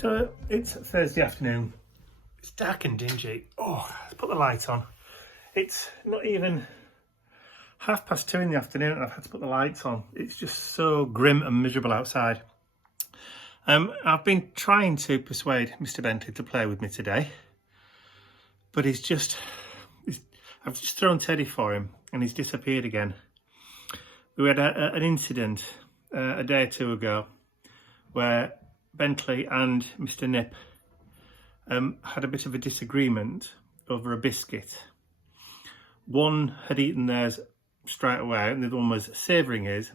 So it's Thursday afternoon. It's dark and dingy. Oh, let's put the light on. It's not even 2:30 in the afternoon and I've had to put the lights on. It's just so grim and miserable outside. I've been trying to persuade Mr. Bentley to play with me today, but I've just thrown Teddy for him and he's disappeared again. We had an incident a day or two ago where Bentley and Mr. Nip had a bit of a disagreement over a biscuit. One had eaten theirs straight away and the other one was savouring his,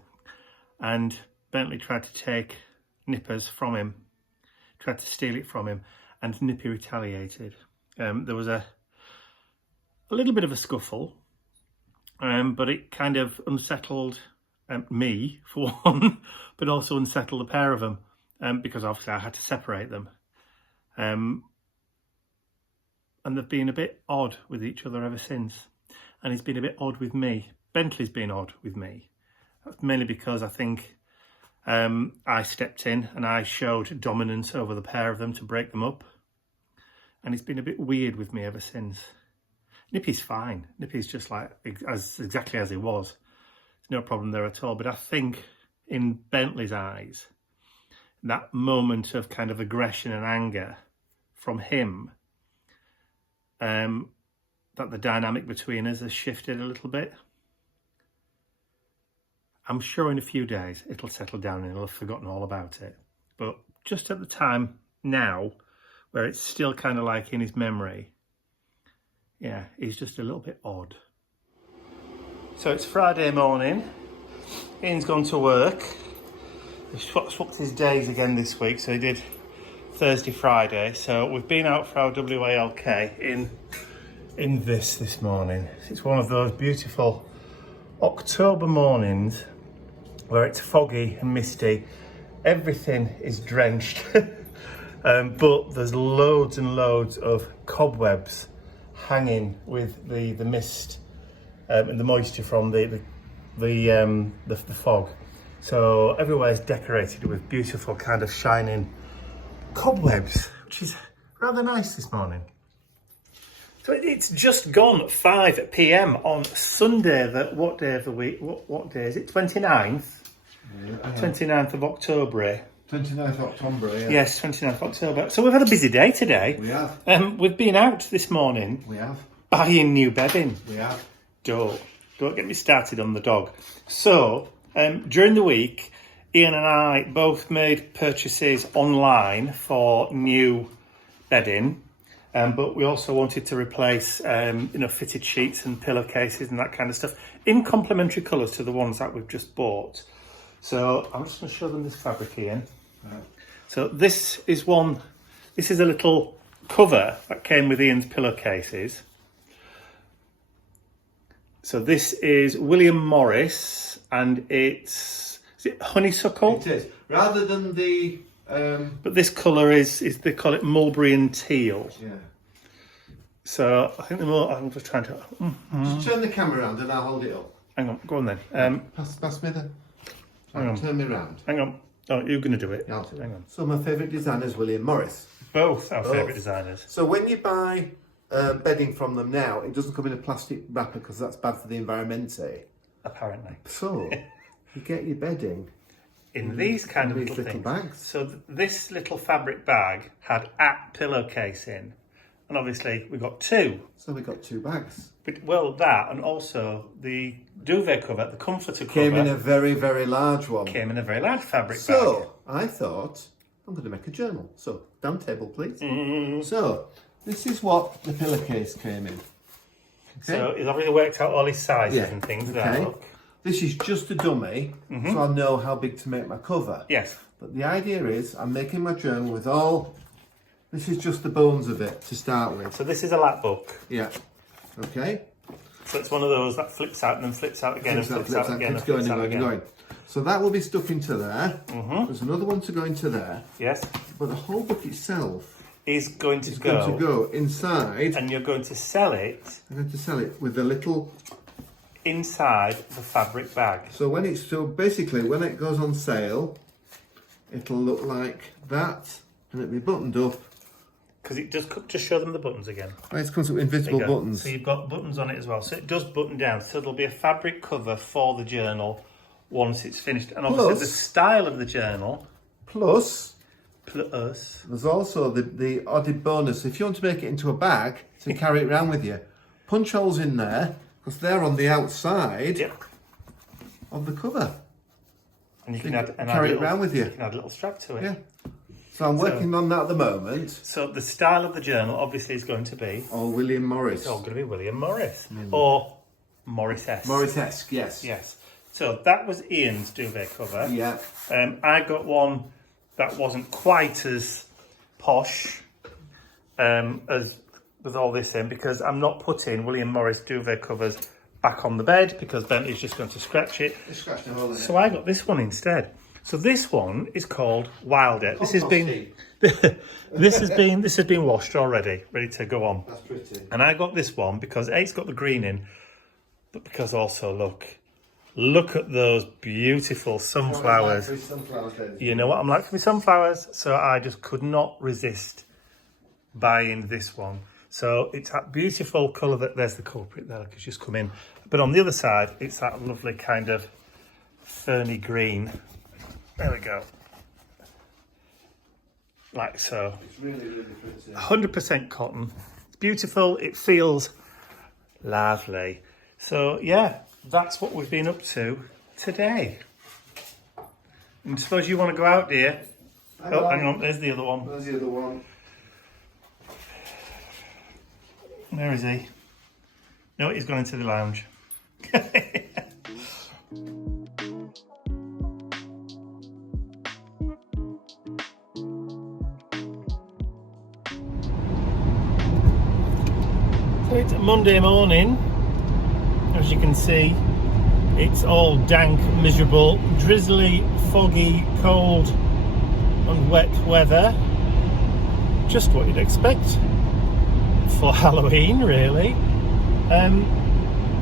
and Bentley tried to take Nipper's from him, tried to steal it from him, and Nippy retaliated. There was a little bit of a scuffle, but it kind of unsettled me, for one, but also unsettled the pair of them, because obviously I had to separate them. And they've been a bit odd with each other ever since. And he's been a bit odd with me. Bentley's been odd with me. That's mainly because I think I stepped in and I showed dominance over the pair of them to break them up. And he's been a bit weird with me ever since. Nippy's fine. Nippy's just like exactly as he was. There's no problem there at all. But I think in Bentley's eyes, that moment of kind of aggression and anger from him, that the dynamic between us has shifted a little bit. I'm sure in a few days it'll settle down and he'll have forgotten all about it. But just at the time now, where it's still kind of like in his memory, yeah, he's just a little bit odd. So it's Friday morning. Ian's gone to work. He swapped his days again this week, so he did Thursday, Friday. So we've been out for our WALK in this morning. It's one of those beautiful October mornings where it's foggy and misty. Everything is drenched, but there's loads and loads of cobwebs hanging with the mist and the moisture from the fog. So everywhere's decorated with beautiful kind of shining cobwebs, which is rather nice this morning. So it's just gone 5 p.m. on Sunday. What day of the week? What day is it? 29th? Yeah. 29th of October. 29th of October, yeah. Yes, 29th of October. So we've had a busy day today. We have. We've been out this morning. We have. Buying new bedding. We have. Don't get me started on the dog. So during the week, Ian and I both made purchases online for new bedding. But we also wanted to replace, fitted sheets and pillowcases and that kind of stuff in complementary colours to the ones that we've just bought. So I'm just going to show them this fabric, Ian. Right. So this is a little cover that came with Ian's pillowcases. So this is William Morris, and is it honeysuckle? It is. Rather than the... But this colour is they call it mulberry and teal. Yeah. So I think I'm just trying to... Just turn the camera around and I'll hold it up. Hang on, go on then. Pass me the... Hang on. Turn me around. Hang on. Oh, you're going to do it. Yeah, I'll do it. Hang on. So my favourite designer is William Morris. Both our favourite designers. So when you buy bedding from them now, it doesn't come in a plastic wrapper because that's bad for the environment. Apparently. So you get your bedding in these kind of little things. Bags. So this little fabric bag had a pillowcase in, and obviously we got two. So we got 2 bags. But, well, that and also the duvet cover, the comforter cover, Came in a very, very large one. Came in a very large fabric bag. So I thought, I'm going to make a journal. So down table, please. So this is what the pillowcase came in. Okay? So he's obviously worked out all his sizes and things. Okay. There, look. This is just a dummy, so I'll know how big to make my cover. Yes. But the idea is, I'm making my journal with all... This is just the bones of it to start with. So this is a lap book. Yeah. Okay. So it's one of those that flips out and then flips out again and flips out again and flips out again. So that will be stuck into there. There's another one to go into there. Yes. But the whole book itself is going to go inside. And you're going to sell it. I'm going to sell it with a little... inside the fabric bag. So basically when it goes on sale, it'll look like that And it'll be buttoned up. Because it does just show them the buttons again. Oh, it comes with invisible There you go. buttons. So you've got buttons on it as well. So it does button down. So there'll be a fabric cover for the journal once it's finished. And obviously Plus- the style of the journal. Plus, There's also the added bonus. If you want to make it into a bag to carry it around with you, punch holes in there, because they're on the outside of the cover. And you So can add carry it around with you. You can add a little strap to it. Yeah. So I'm working on that at the moment. So the style of the journal obviously is going to be William Morris. it's all going to be William Morris or Morris-esque. Morris-esque, yes. Yes. So that was Ian's duvet cover. Yeah. I got one that wasn't quite as posh as with all this in, because I'm not putting William Morris duvet covers back on the bed because Bentley's just going to scratch it. Just scratched a hole in it. So I got this one instead. So this one is called Wilder. This has been this has been washed already, ready to go on. That's pretty. And I got this one because A, it's got the green in, but because also look at those beautiful sunflowers. You know what I'm like for my sunflowers, so I just could not resist buying this one. So it's that beautiful colour that there's the culprit there, like it's just come in. But on the other side, it's that lovely kind of ferny green. There we go. Like so. It's really, really pretty. 100% cotton. It's beautiful. It feels lovely. So yeah, that's what we've been up to today. And suppose you want to go out, dear. Hang on. There's the other one. There's the other one. Where is he? No, he's gone into the lounge. So it's Monday morning. As you can see, it's all dank, miserable, drizzly, foggy, cold and wet weather. Just what you'd expect for Halloween, really.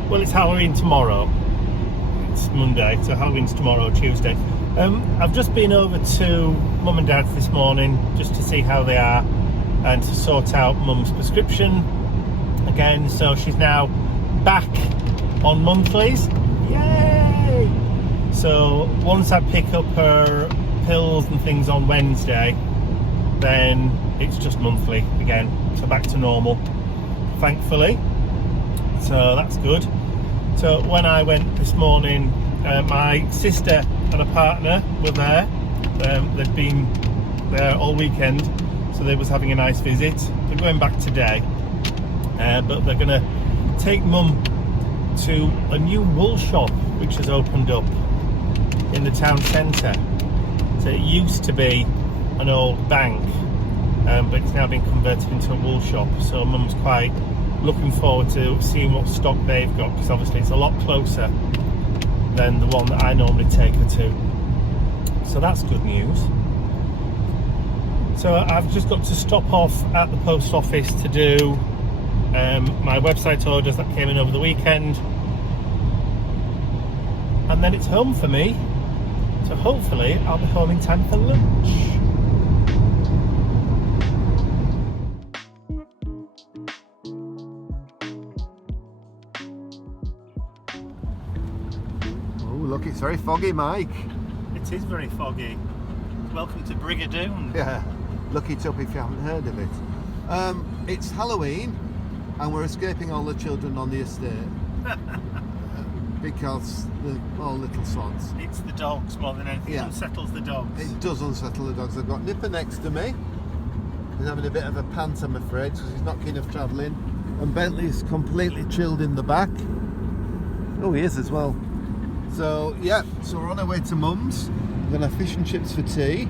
Well, it's Halloween tomorrow. It's Monday, so Halloween's tomorrow, Tuesday. I've just been over to Mum and Dad's this morning just to see how they are and to sort out Mum's prescription again. So she's now back on monthlies. Yay! So once I pick up her pills and things on Wednesday, then it's just monthly again. So back to normal, thankfully. So that's good. So when I went this morning, my sister and a partner were there. They'd been there all weekend, so they was having a nice visit. They're going back today, but they're going to take Mum to a new wool shop which has opened up in the town centre. So it used to be an old bank, but it's now been converted into a wool shop. So Mum's quite looking forward to seeing what stock they've got, because obviously it's a lot closer than the one that I normally take her to. So that's good news. So I've just got to stop off at the post office to do my website orders that came in over the weekend, and then it's home for me. So hopefully I'll be home in time for lunch. Look, it's very foggy, Mike. It is very foggy. Welcome to Brigadoon. Yeah, look it up if you haven't heard of it. It's Halloween and we're escaping all the children on the estate because they're all little sods. It's the dogs more than anything. Yeah. It unsettles the dogs. It does unsettle the dogs. I've got Nipper next to me. He's having a bit of a pant, I'm afraid, because he's not keen of travelling. And Bentley's completely chilled in the back. Oh, he is as well. So yeah, so we're on our way to Mum's. We're gonna have fish and chips for tea,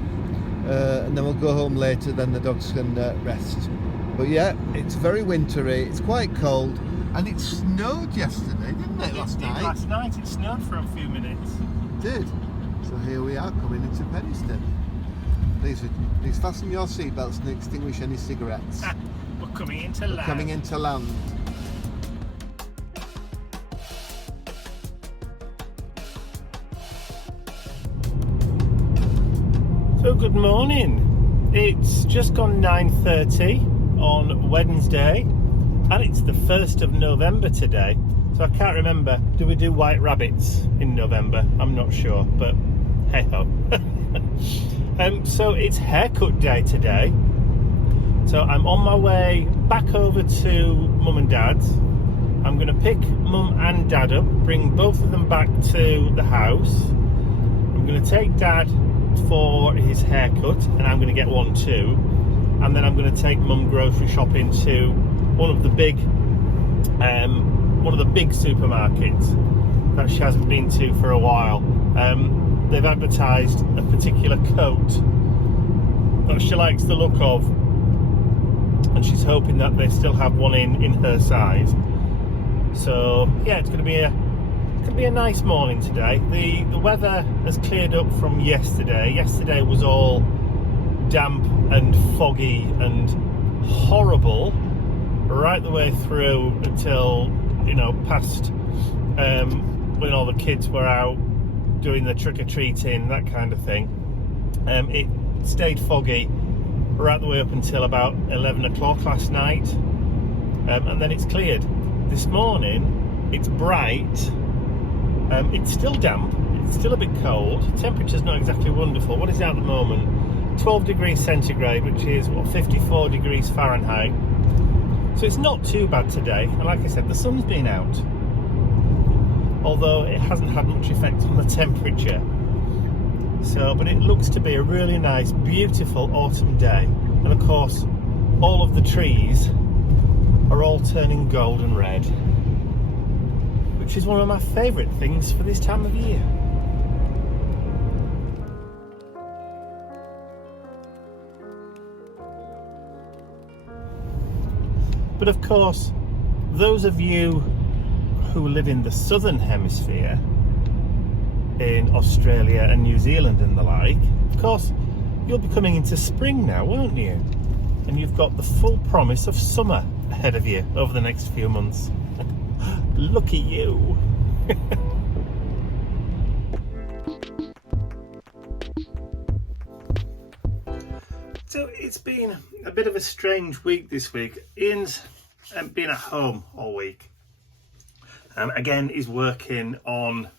and then we'll go home later. Then the dogs can rest. But yeah, it's very wintry. It's quite cold, and it snowed yesterday, didn't it? Last night. Last night it snowed for a few minutes. It did. So here we are coming into Penistone. Please fasten your seatbelts and extinguish any cigarettes. We're coming into land. Coming into land. So good morning. It's just gone 9:30 on Wednesday, and it's the 1st of November today. So I can't remember, do we do white rabbits in November? I'm not sure, but hey ho. So it's haircut day today. So I'm on my way back over to Mum and Dad's. I'm going to pick Mum and Dad up, bring both of them back to the house. I'm going to take Dad for his haircut, and I'm going to get one too. And then I'm going to take Mum grocery shopping to one of the big supermarkets that she hasn't been to for a while. They've advertised a particular coat that she likes the look of, and she's hoping that they still have one in her size. So yeah, it's going to be a nice morning today. The weather has cleared up from yesterday. Yesterday was all damp and foggy and horrible right the way through until, you know, past when all the kids were out doing the trick-or-treating, that kind of thing. It stayed foggy right the way up until about 11 o'clock last night, and then it's cleared. This morning it's bright. It's still damp, it's still a bit cold, temperature's not exactly wonderful. What is it at the moment? 12 degrees centigrade, which is 54 degrees Fahrenheit. So it's not too bad today, and like I said, the sun's been out, although it hasn't had much effect on the temperature. So, but it looks to be a really nice, beautiful autumn day, and of course all of the trees are all turning gold and red, which is one of my favourite things for this time of year. But of course, those of you who live in the southern hemisphere, in Australia and New Zealand and the like, of course, you'll be coming into spring now, won't you? And you've got the full promise of summer ahead of you over the next few months. Look at you. So it's been a bit of a strange week this week. Ian's been at home all week. Again, he's working on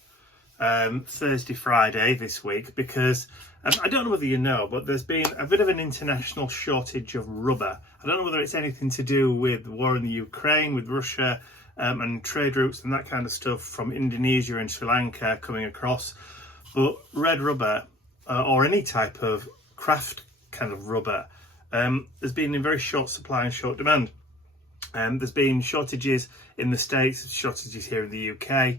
Thursday, Friday this week because I don't know whether you know, but there's been a bit of an international shortage of rubber. I don't know whether it's anything to do with the war in the Ukraine, with Russia, and trade routes and that kind of stuff from Indonesia and Sri Lanka coming across. But red rubber, or any type of craft kind of rubber, has been in very short supply and short demand. There's been shortages in the States, shortages here in the UK,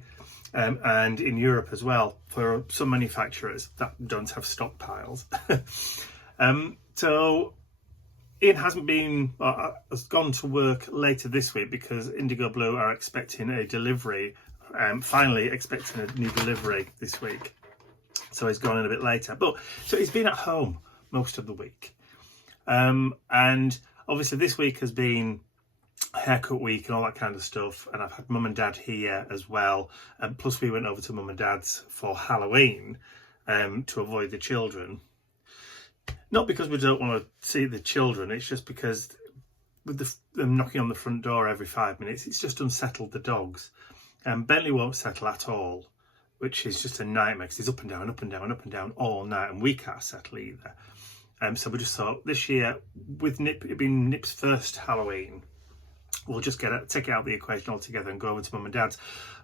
and in Europe as well for some manufacturers that don't have stockpiles. So Ian has gone to work later this week because Indigo Blue are expecting a delivery, finally expecting a new delivery this week. So he's gone in a bit later. So he's been at home most of the week. And obviously this week has been haircut week and all that kind of stuff, and I've had Mum and Dad here as well, and plus we went over to Mum and Dad's for Halloween to avoid the children. Not because we don't want to see the children, it's just because with them knocking on the front door every 5 minutes, it's just unsettled the dogs. Bentley won't settle at all, which is just a nightmare because he's up and down, up and down, up and down all night, and we can't settle either. So we just thought this year, with it being Nip's first Halloween, we'll just take it out of the equation altogether and go over to Mum and Dad's.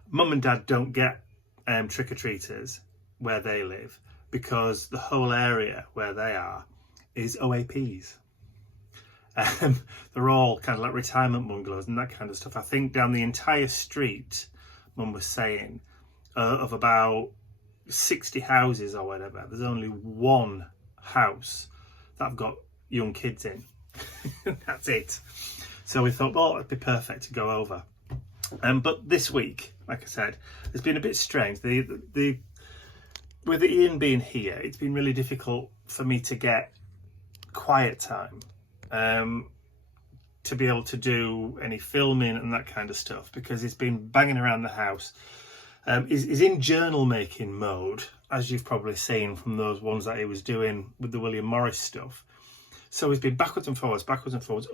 Mum and Dad don't get trick-or-treaters where they live because the whole area where they are is OAPs. They're all kind of like retirement bungalows and that kind of stuff. I think down the entire street, Mum was saying, of about 60 houses or whatever, there's only one house that I've got young kids in. That's it. So we thought, well, it'd be perfect to go over. But this week, like I said, it's been a bit strange. With Ian being here, it's been really difficult for me to get quiet time, to be able to do any filming and that kind of stuff, because he's been banging around the house. He's in journal making mode, as you've probably seen from those ones that he was doing with the William Morris stuff. So he's been backwards and forwards,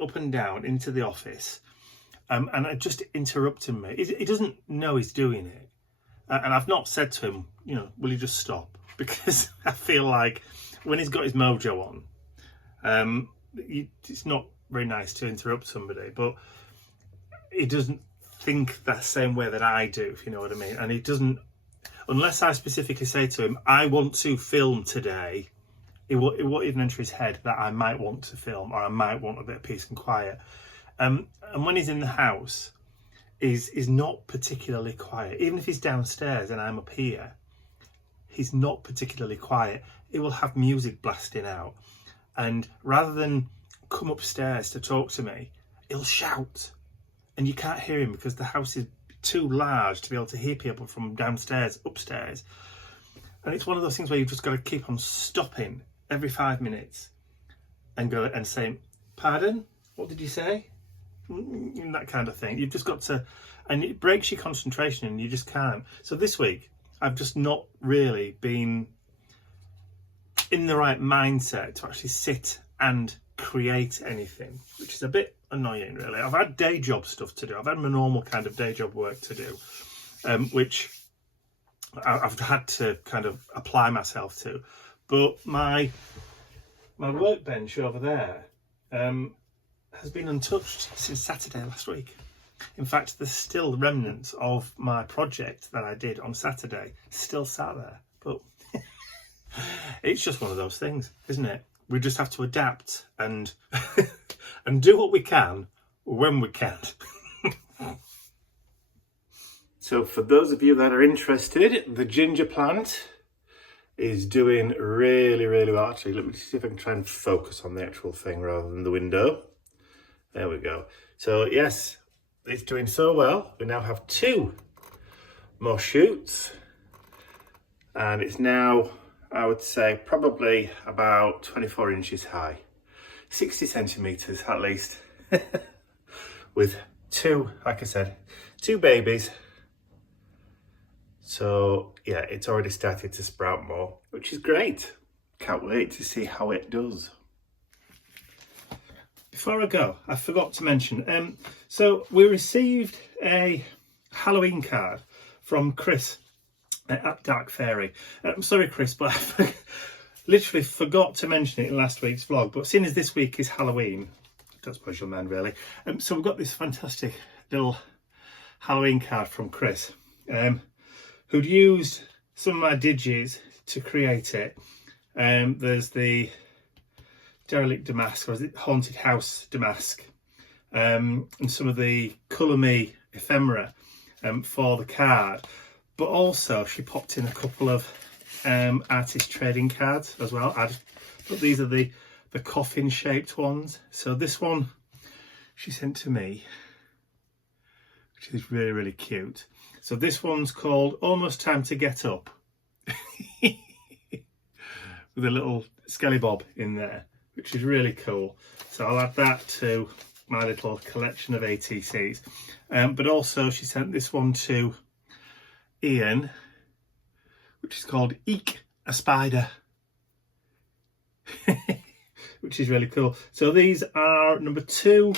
up and down into the office, and just interrupting me. He doesn't know he's doing it. And I've not said to him, you know, will you just stop? Because I feel like when he's got his mojo on, it's not very nice to interrupt somebody, but he doesn't think that same way that I do, if you know what I mean. And he doesn't, unless I specifically say to him, I want to film today, it won't even enter his head that I might want to film or I might want a bit of peace and quiet. And when he's in the house, he's not particularly quiet. Even if he's downstairs and I'm up here, he's not particularly quiet. He will have music blasting out. And rather than come upstairs to talk to me, he'll shout. And you can't hear him because the house is too large to be able to hear people from downstairs, upstairs. And it's one of those things where you've just got to keep on stopping every 5 minutes and go and say, pardon, what did you say? That kind of thing. You've just got to, and it breaks your concentration and you just can't. So this week, I've just not really been in the right mindset to actually sit and create anything, which is a bit annoying, really. I've had day job stuff to do. I've had my normal kind of day job work to do, which I've had to kind of apply myself to. But my workbench over there has been untouched since Saturday last week. In fact, there's still remnants of my project that I did on Saturday still sat there. But it's just one of those things, isn't it? We just have to adapt and and do what we can when we can. So for those of you that are interested, the ginger plant is doing really, really well. Actually, let me see if I can try and focus on the actual thing rather than the window. There we go. So yes, it's doing so well. We now have 2 more shoots. And it's now, I would say, probably about 24 inches high. 60 centimetres at least. With 2, like I said, 2 babies. So yeah, it's already started to sprout more, which is great. Can't wait to see how it does. Before I go, I forgot to mention, so we received a Halloween card from Chris at Dark Fairy. I'm sorry, Chris, but I literally forgot to mention it in last week's vlog. But seeing as this week is Halloween, I don't suppose you'll mind really. So we've got this fantastic little Halloween card from Chris, who'd used some of my digis to create it. There's the derelict damask, or is it haunted house damask, and some of the Colour Me ephemera for the card. But also she popped in a couple of artist trading cards as well. But these are the coffin shaped ones. So this one she sent to me, which is really, really cute. So this one's called Almost Time to Get Up. With a little skelly bob in there, which is really cool. So I'll add that to my little collection of ATCs. But also she sent this one to Ian, which is called Eek a Spider. Which is really cool. So these are number 2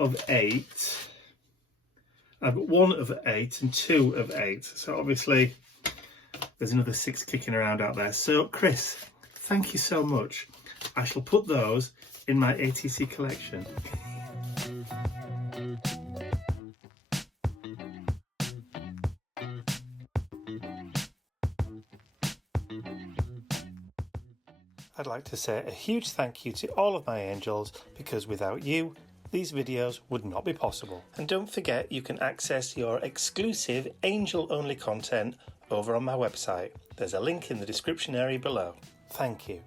of 8. I've got 1 of 8 and 2 of 8. So obviously there's another 6 kicking around out there. So Chris, thank you so much. I shall put those in my ATC collection. I'd like to say a huge thank you to all of my angels, because without you, these videos would not be possible. And don't forget, you can access your exclusive angel-only content over on my website. There's a link in the description area below. Thank you.